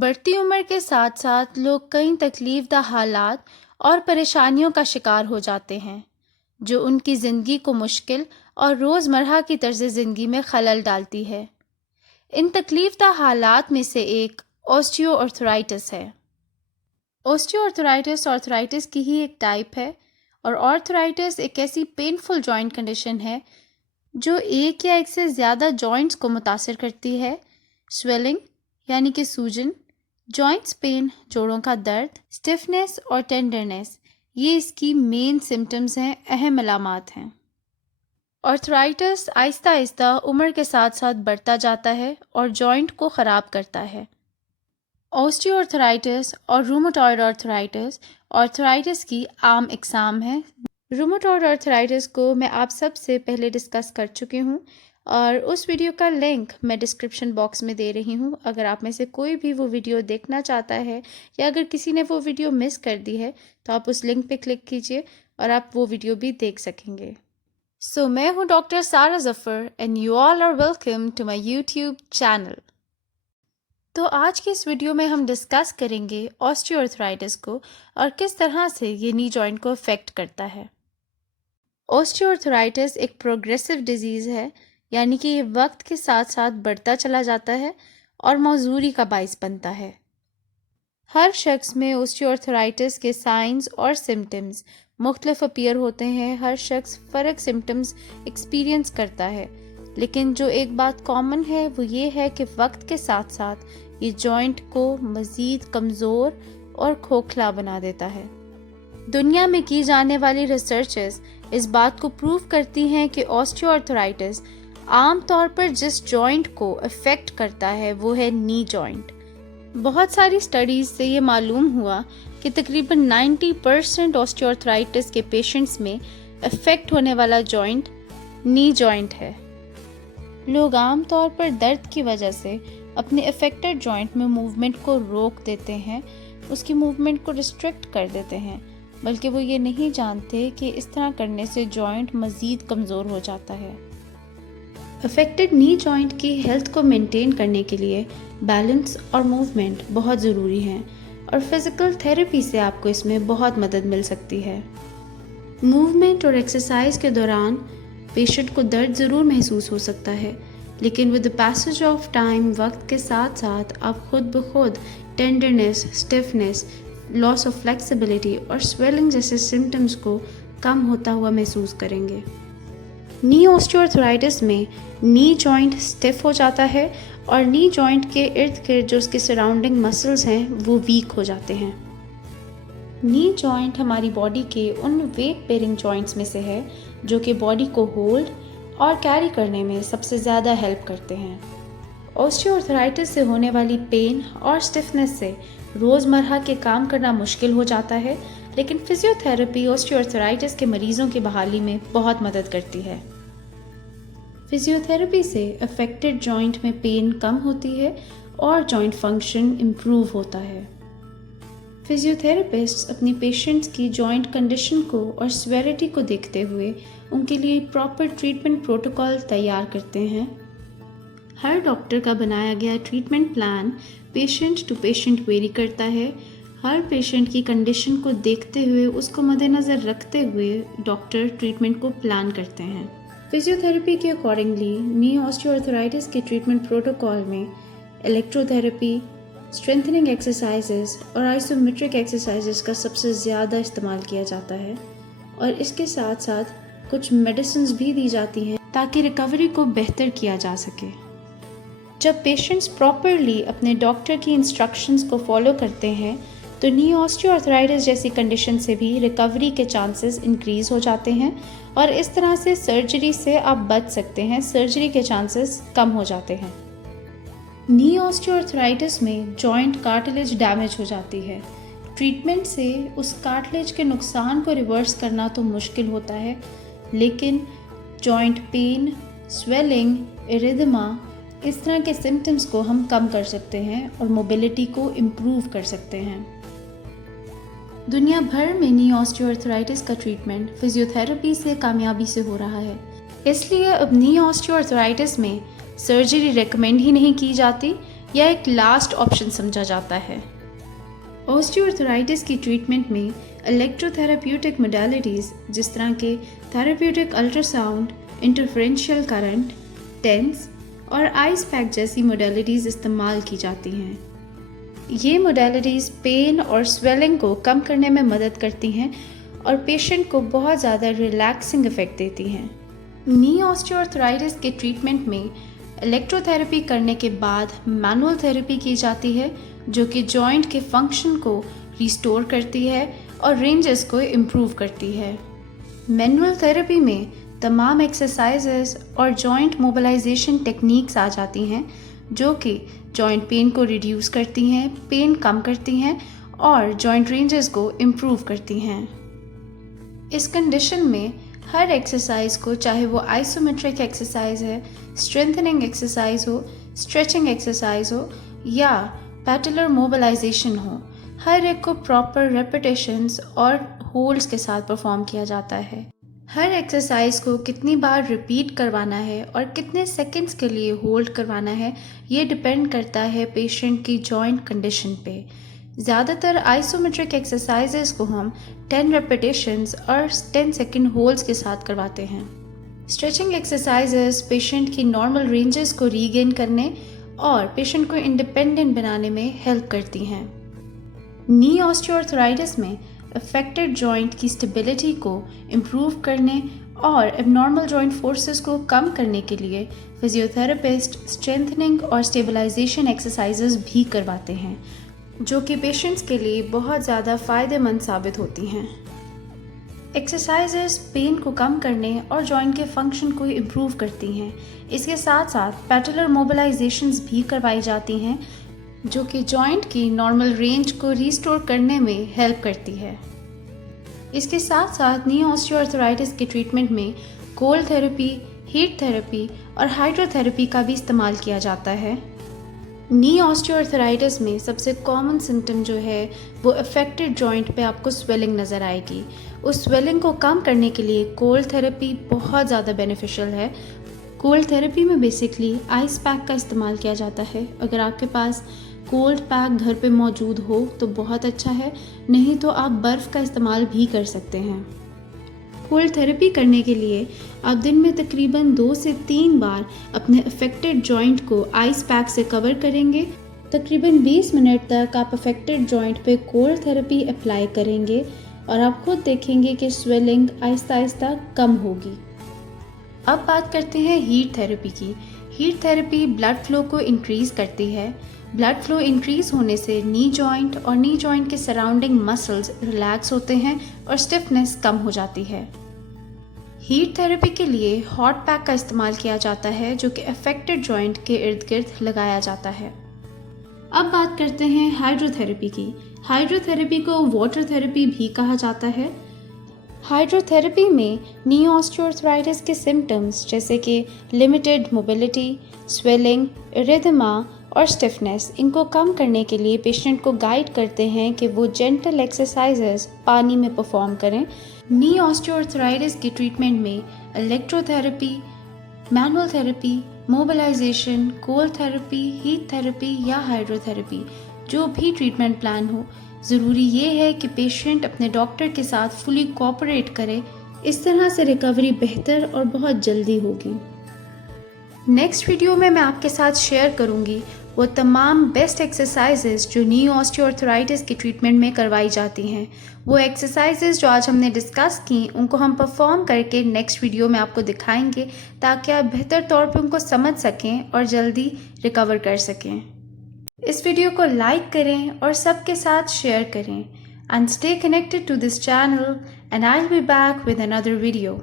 बढ़ती उम्र के साथ साथ लोग कई तकलीफदा हालात और परेशानियों का शिकार हो जाते हैं जो उनकी ज़िंदगी को मुश्किल और रोज़मर्रा की तर्ज ज़िंदगी में खलल डालती है। इन तकलीफदा हालात में से एक ऑस्टियोआर्थराइटिस है। ऑस्टियोआर्थराइटिस आर्थराइटिस की ही एक टाइप है और आर्थराइटिस एक ऐसी पेनफुल जॉइंट कंडीशन है जो एक या एक से ज़्यादा जॉइंट्स को मुतासर करती है। स्वेलिंग यानी कि सूजन, जॉइंट्स पेन जोड़ों का दर्द, स्टिफनेस और टेंडरनेस ये इसकी मेन सिम्टम्स हैं, अहम अलामात हैं। आर्थराइटिस आहिस्ता आहिस्ता उम्र के साथ साथ बढ़ता जाता है और जॉइंट को ख़राब करता है। ऑस्टियोआर्थराइटिस और रूमेटॉइड आर्थराइटिस आर्थराइटिस की आम इकसाम है। रूमेटॉइड आर्थराइटिस को मैं आप सब से पहले डिस्कस कर चुकी हूँ और उस वीडियो का लिंक मैं डिस्क्रिप्शन बॉक्स में दे रही हूँ। अगर आप में से कोई भी वो वीडियो देखना चाहता है या अगर किसी ने वो वीडियो मिस कर दी है तो आप उस लिंक पे क्लिक कीजिए और आप वो वीडियो भी देख सकेंगे। मैं हूँ doctor Sara Zafar and you all are welcome to my YouTube channel. तो आज की इस वीडियो में हम डिस्कस करेंगे ऑस्टियोआर्थराइटिस को और किस तरह से ये नी जॉइंट को अफेक्ट करता है। ऑस्टियोआर्थराइटिस एक प्रोग्रेसिव डिजीज़ है, यानी कि ये वक्त के साथ साथ बढ़ता चला जाता है और मौजूरी का बाइस बनता है। हर शख्स में ऑस्टियोआर्थराइटिस के साइंस और सिम्टम्स मुख्तलिफ अपीयर होते हैं। हर शख्स फ़र्क सिम्टम्स एक्सपीरियंस करता है, लेकिन जो एक बात कॉमन है वो ये है कि वक्त के साथ साथ ये जॉइंट को मज़ीद कमज़ोर और खोखला बना देता है। दुनिया में की जाने वाली रिसर्चेस इस बात को प्रूव करती हैं कि ऑस्टियोआर्थराइटिस आम तौर पर जिस जॉइंट को अफेक्ट करता है वो है नी जॉइंट। बहुत सारी स्टडीज़ से ये मालूम हुआ कि तकरीबन 90% ऑस्टियोआर्थराइटिस के पेशेंट्स में अफेक्ट होने वाला जॉइंट नी जॉइंट है। लोग आम तौर पर दर्द की वजह से अपने अफेक्टेड जॉइंट में मूवमेंट को रोक देते हैं, उसकी मूवमेंट को रिस्ट्रिक्ट कर देते हैं, बल्कि वो ये नहीं जानते कि इस तरह करने से जॉइंट मज़ीद कमज़ोर हो जाता है। अफेक्टेड नी जॉइंट की हेल्थ को मेंटेन करने के लिए बैलेंस और मूवमेंट बहुत ज़रूरी हैं और फिज़िकल थेरेपी से आपको इसमें बहुत मदद मिल सकती है। मूवमेंट और एक्सरसाइज के दौरान पेशेंट को दर्द ज़रूर महसूस हो सकता है, लेकिन with the passage of time वक्त के साथ साथ आप खुद ब खुद tenderness, stiffness, loss of flexibility और स्वेलिंग जैसे सिम्टम्स को कम होता हुआ महसूस करेंगे। नी ऑस्टियोआर्थराइटिस में नी जॉइंट स्टिफ हो जाता है और नी जॉइंट के इर्द गिर्द जो उसके सराउंडिंग मसल्स हैं वो वीक हो जाते हैं। नी जॉइंट हमारी बॉडी के उन वेट बेयरिंग जॉइंट्स में से है जो कि बॉडी को होल्ड और कैरी करने में सबसे ज़्यादा हेल्प करते हैं। ऑस्टियोआर्थराइटिस से होने वाली पेन और स्टिफनेस से रोज़मर्रा के काम करना मुश्किल हो जाता है, लेकिन फिजियोथेरेपी ऑस्टियोआर्थराइटिस के मरीज़ों की बहाली में बहुत मदद करती है। फिजियोथेरेपी से अफेक्टेड जॉइंट में पेन कम होती है और जॉइंट फंक्शन इम्प्रूव होता है। फिजियोथेरेपिस्ट्स अपनी पेशेंट्स की जॉइंट कंडीशन को और सीवियरिटी को देखते हुए उनके लिए प्रॉपर ट्रीटमेंट प्रोटोकॉल तैयार करते हैं। हर डॉक्टर का बनाया गया treatment plan patient to patient vary करता है। हर पेशेंट की कंडीशन को देखते हुए उसको मद्देनज़र रखते हुए डॉक्टर ट्रीटमेंट को प्लान करते हैं। फिजियोथेरेपी के अकॉर्डिंगली नी ऑस्टियोआर्थराइटिस के ट्रीटमेंट प्रोटोकॉल में इलेक्ट्रोथेरेपी, स्ट्रेंथनिंग एक्सरसाइजेस और आइसोमेट्रिक एक्सरसाइजेस का सबसे ज़्यादा इस्तेमाल किया जाता है और इसके साथ साथ कुछ मेडिसिन्स भी दी जाती हैं ताकि रिकवरी को बेहतर किया जा सके। जब पेशेंट्स प्रॉपरली अपने डॉक्टर की इंस्ट्रक्शंस को फॉलो करते हैं तो नी ऑस्टियोआर्थराइटिस जैसी कंडीशन से भी रिकवरी के चांसेस इंक्रीज़ हो जाते हैं और इस तरह से सर्जरी से आप बच सकते हैं, सर्जरी के चांसेस कम हो जाते हैं। नी ऑस्टियोआर्थराइटिस में जॉइंट कार्टिलेज डैमेज हो जाती है। ट्रीटमेंट से उस कार्टिलेज के नुकसान को रिवर्स करना तो मुश्किल होता है, लेकिन जॉइंट पेन, स्वेलिंग, इरिथमा इस तरह के सिम्टम्स को हम कम कर सकते हैं और मोबिलिटी को इम्प्रूव कर सकते हैं। दुनिया भर में नी ऑस्टियोआर्थराइटिस का ट्रीटमेंट फिजियोथेरेपी से कामयाबी से हो रहा है, इसलिए अब नी ऑस्टियोआर्थराइटिस में सर्जरी रेकमेंड ही नहीं की जाती, या एक लास्ट ऑप्शन समझा जाता है। ऑस्टियोआर्थराइटिस की ट्रीटमेंट में इलेक्ट्रोथेराप्यूटिक मोडालिटीज़ जिस तरह के therapeutic ultrasound, interferential current, TENS और आइस पैक जैसी मोडालिटीज़ इस्तेमाल की जाती हैं। ये मोडालिटीज़ पेन और स्वेलिंग को कम करने में मदद करती हैं और पेशेंट को बहुत ज़्यादा रिलैक्सिंग इफ़ेक्ट देती हैं। नी ऑस्टियोआर्थराइटिस के ट्रीटमेंट में इलेक्ट्रोथेरेपी करने के बाद मैनुअल थेरेपी की जाती है, जो कि जॉइंट के फंक्शन को रिस्टोर करती है और रेंजेस को इम्प्रूव करती है। मैनुअल थेरेपी में तमाम एक्सरसाइजेस और जॉइंट मोबिलाइजेशन टेक्निक्स आ जाती हैं, जो कि जॉइंट पेन को रिड्यूस करती हैं, पेन कम करती हैं और जॉइंट रेंजेस को इम्प्रूव करती हैं। इस कंडीशन में हर एक्सरसाइज को, चाहे वो आइसोमेट्रिक एक्सरसाइज है, स्ट्रेंथनिंग एक्सरसाइज हो, स्ट्रेचिंग एक्सरसाइज हो या पैटेलर मोबिलाइजेशन हो, हर एक को प्रॉपर रेपिटेशंस और होल्ड्स के साथ परफॉर्म किया जाता है। हर एक्सरसाइज को कितनी बार रिपीट करवाना है और कितने सेकंड्स के लिए होल्ड करवाना है, ये डिपेंड करता है पेशेंट की जॉइंट कंडीशन पे। ज़्यादातर आइसोमेट्रिक एक्सरसाइजेस को हम 10 रेपिटेशंस और 10 सेकंड होल्ड्स के साथ करवाते हैं। स्ट्रेचिंग एक्सरसाइजेस पेशेंट की नॉर्मल रेंजेस को रीगेन करने और पेशेंट को इंडिपेंडेंट बनाने में हेल्प करती हैं। नी ऑस्टियोआर्थराइटिस में अफेक्टेड जॉइंट की स्टेबिलिटी को इम्प्रूव करने और एबनॉर्मल जॉइंट फोर्सेस को कम करने के लिए फिजियोथेरेपिस्ट स्ट्रेंथनिंग और स्टेबलाइजेशन एक्सरसाइजेस भी करवाते हैं, जो कि पेशेंट्स के लिए बहुत ज़्यादा फ़ायदेमंद साबित होती हैं। एक्सरसाइजेस पेन को कम करने और जॉइंट के फंक्शन को इम्प्रूव करती हैं। इसके साथ साथ पैटेलर मोबिलाइजेशंस भी करवाई जाती हैं, जो कि जॉइंट की नॉर्मल रेंज को रिस्टोर करने में हेल्प करती है। इसके साथ साथ नी ऑस्टियोआर्थराइटिस के ट्रीटमेंट में कोल्ड थेरेपी, हीट थेरेपी और हाइड्रोथेरेपी का भी इस्तेमाल किया जाता है। नी ऑस्टियोआर्थराइटिस में सबसे कॉमन सिम्टम जो है वो अफेक्टेड जॉइंट पे आपको स्वेलिंग नज़र आएगी। उस स्वेलिंग को कम करने के लिए कोल्ड थेरेपी बहुत ज़्यादा बेनिफिशियल है। कोल्ड थेरेपी में बेसिकली आइस पैक का इस्तेमाल किया जाता है। अगर आपके पास कोल्ड पैक घर पे मौजूद हो तो बहुत अच्छा है, नहीं तो आप बर्फ़ का इस्तेमाल भी कर सकते हैं। कोल्ड थेरेपी करने के लिए आप दिन में तकरीबन 2 से 3 बार अपने अफेक्टेड जॉइंट को आइस पैक से कवर करेंगे। तकरीबन 20 मिनट तक आप अफेक्टेड जॉइंट पे कोल्ड थेरेपी अप्लाई करेंगे और आप खुद देखेंगे कि स्वेलिंग आहिस्ता आहिस्ता कम होगी। अब बात करते हैं हीट थेरेपी की। हीट थेरेपी ब्लड फ्लो को इंक्रीज़ करती है। ब्लड फ्लो इंक्रीज़ होने से नी जॉइंट और नी जॉइंट के सराउंडिंग मसल्स रिलैक्स होते हैं और स्टिफनेस कम हो जाती है। हीट थेरेपी के लिए हॉट पैक का इस्तेमाल किया जाता है, जो कि अफेक्टेड जॉइंट के इर्द गिर्द लगाया जाता है। अब बात करते हैं हाइड्रोथेरेपी की। हाइड्रोथेरेपी को वाटर थेरेपी भी कहा जाता है। हाइड्रोथेरेपी में नी ऑस्टियोआर्थराइटिस के सिम्टम्स जैसे कि लिमिटेड मोबिलिटी, स्वेलिंग, इरिथेमा और स्टिफनेस, इनको कम करने के लिए पेशेंट को गाइड करते हैं कि वो जेंटल एक्सरसाइजेस पानी में परफॉर्म करें। नी ऑस्टियोआर्थराइटिस की ट्रीटमेंट में electrotherapy, manual therapy, mobilisation, cold therapy, heat therapy या हाइड्रोथेरेपी, जो भी ट्रीटमेंट प्लान हो, ज़रूरी ये है कि पेशेंट अपने डॉक्टर के साथ फुली कोऑपरेट करे। इस तरह से रिकवरी बेहतर और बहुत जल्दी होगी। नेक्स्ट वीडियो में मैं आपके साथ शेयर करूंगी वो तमाम बेस्ट एक्सरसाइजेज जो नी ऑस्टियोआर्थराइटिस की ट्रीटमेंट में करवाई जाती हैं। वो एक्सरसाइजेज जो आज हमने डिस्कस की, उनको हम परफॉर्म करके नेक्स्ट वीडियो में आपको दिखाएंगे, ताकि आप बेहतर तौर पे उनको समझ सकें और जल्दी रिकवर कर सकें। इस वीडियो को लाइक करें और सबके साथ शेयर करें। And stay connected to this channel and I will be back with another video.